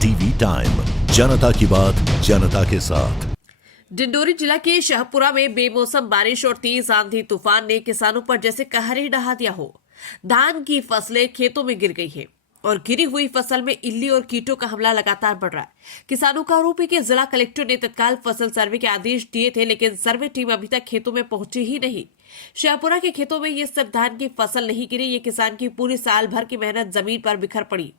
TV time, जनता की बात जनता के साथ। डिंडोरी जिला के शाहपुरा में बेमौसम बारिश और तेज आंधी तूफान ने किसानों पर जैसे कहर ही ढहा दिया हो। धान की फसलें खेतों में गिर गई है और गिरी हुई फसल में इल्ली और कीटों का हमला लगातार बढ़ रहा है। किसानों का आरोप है कि जिला कलेक्टर ने तत्काल फसल सर्वे के आदेश दिए थे, लेकिन सर्वे टीम अभी तक खेतों में पहुंची ही नहीं। शाहपुरा के खेतों में ये सिर्फ धान की फसल नहीं गिरी, ये किसान की पूरी साल भर की मेहनत जमीन पर बिखर पड़ी।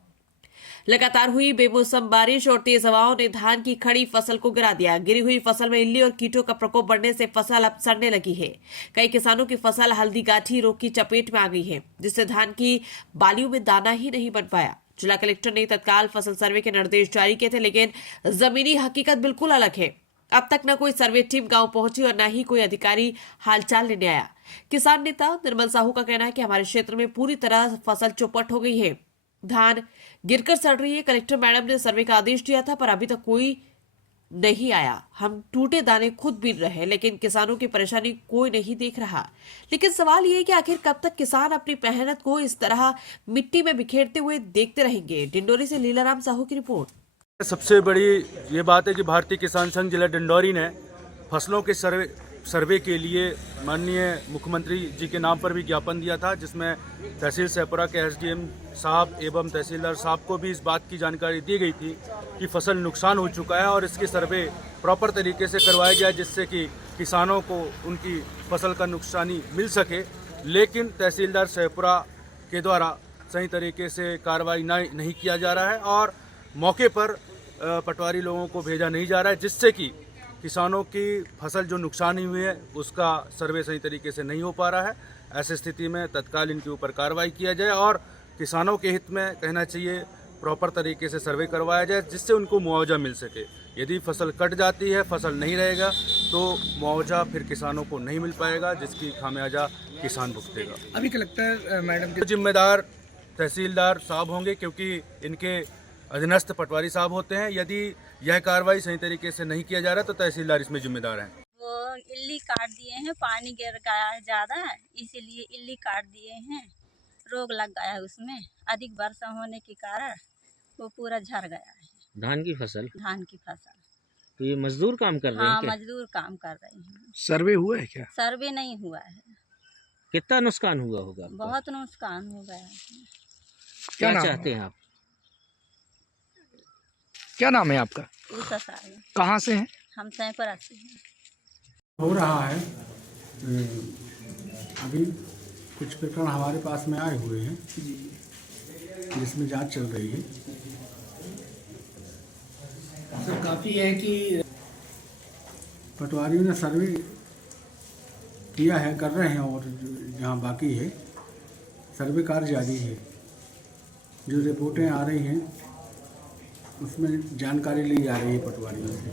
लगातार हुई बेमौसम बारिश और तेज हवाओं ने धान की खड़ी फसल को गिरा दिया। गिरी हुई फसल में इल्ली और कीटों का प्रकोप बढ़ने से फसल अब सड़ने लगी है। कई किसानों की फसल हल्दी गाठी रोग की चपेट में आ गई है, जिससे धान की बालियों में दाना ही नहीं बन पाया। जिला कलेक्टर ने तत्काल फसल सर्वे के निर्देश जारी किए थे, लेकिन जमीनी हकीकत बिल्कुल अलग है। अब तक न कोई सर्वे टीम गांव पहुंची और न ही कोई अधिकारी हालचाल लेने आया। किसान नेता निर्मल साहू का कहना है कि हमारे क्षेत्र में पूरी तरह फसल चौपट हो गई है, धान गिरकर सड़ रही है। कलेक्टर मैडम ने सर्वे का आदेश दिया था, पर अभी तक कोई नहीं आया। हम टूटे दाने खुद बीन रहे हैं, लेकिन किसानों की परेशानी कोई नहीं देख रहा। लेकिन सवाल ये है कि आखिर कब तक किसान अपनी मेहनत को इस तरह मिट्टी में बिखेरते हुए देखते रहेंगे। डिंडोरी से लीलाराम साहू की रिपोर्ट। सबसे बड़ी ये बात है कि भारतीय किसान संघ जिला डिंडोरी ने फसलों के सर्वे के लिए माननीय मुख्यमंत्री जी के नाम पर भी ज्ञापन दिया था, जिसमें तहसील शाहपुरा के एसडीएम साहब एवं तहसीलदार साहब को भी इस बात की जानकारी दी गई थी कि फसल नुकसान हो चुका है और इसकी सर्वे प्रॉपर तरीके से करवाया जाए, जिससे कि किसानों को उनकी फसल का नुकसानी मिल सके। लेकिन तहसीलदार शाहपुरा के द्वारा सही तरीके से कार्रवाई नहीं किया जा रहा है और मौके पर पटवारी लोगों को भेजा नहीं जा रहा है, जिससे कि किसानों की फसल जो नुकसान हुई है उसका सर्वे सही तरीके से नहीं हो पा रहा है। ऐसी स्थिति में तत्काल इनके ऊपर कार्रवाई किया जाए और किसानों के हित में कहना चाहिए प्रॉपर तरीके से सर्वे करवाया जाए, जिससे उनको मुआवजा मिल सके। यदि फसल कट जाती है, फसल नहीं रहेगा, तो मुआवजा फिर किसानों को नहीं मिल पाएगा, जिसकी खामियाजा किसान भुगतेगा। अभी कलेक्टर मैडम के जिम्मेदार तहसीलदार साहब होंगे, क्योंकि इनके अधीनस्थ पटवारी साहब होते हैं। यदि यह कार्रवाई सही तरीके से नहीं किया जा रहा तो तहसीलदार इसमें जिम्मेदार हैं। वो इल्ली काट दिए हैं, पानी गिर गया है ज़्यादा, इसीलिए इल्ली काट दिए हैं। रोग लग गया है उसमें, अधिक वर्षा होने के कारण वो पूरा झड़ गया है। धान की फसल? धान की फसल। तो ये मजदूर काम कर रहे हैं हाँ, क्या? मजदूर काम कर रहे हैं। सर्वे हुआ है क्या? सर्वे नहीं हुआ है। कितना नुकसान हुआ होगा आपका? बहुत नुकसान हो गया है। क्या नाम चाहते हैं आप? क्या नाम है आपका? उषा सारी। कहाँ से हैं? हम सैंपरा से हैं। हो रहा है। अभी कुछ प्रकरण हमारे पास में आए हुए हैं, जिसमें जांच चल रही है। सर काफ़ी है कि पटवारियों ने सर्वे किया है, कर रहे हैं, और जहाँ बाकी है सर्वे कार्य जारी है। जो रिपोर्टें आ रही हैं उसमें जानकारी ली जा रही है पटवारियों से।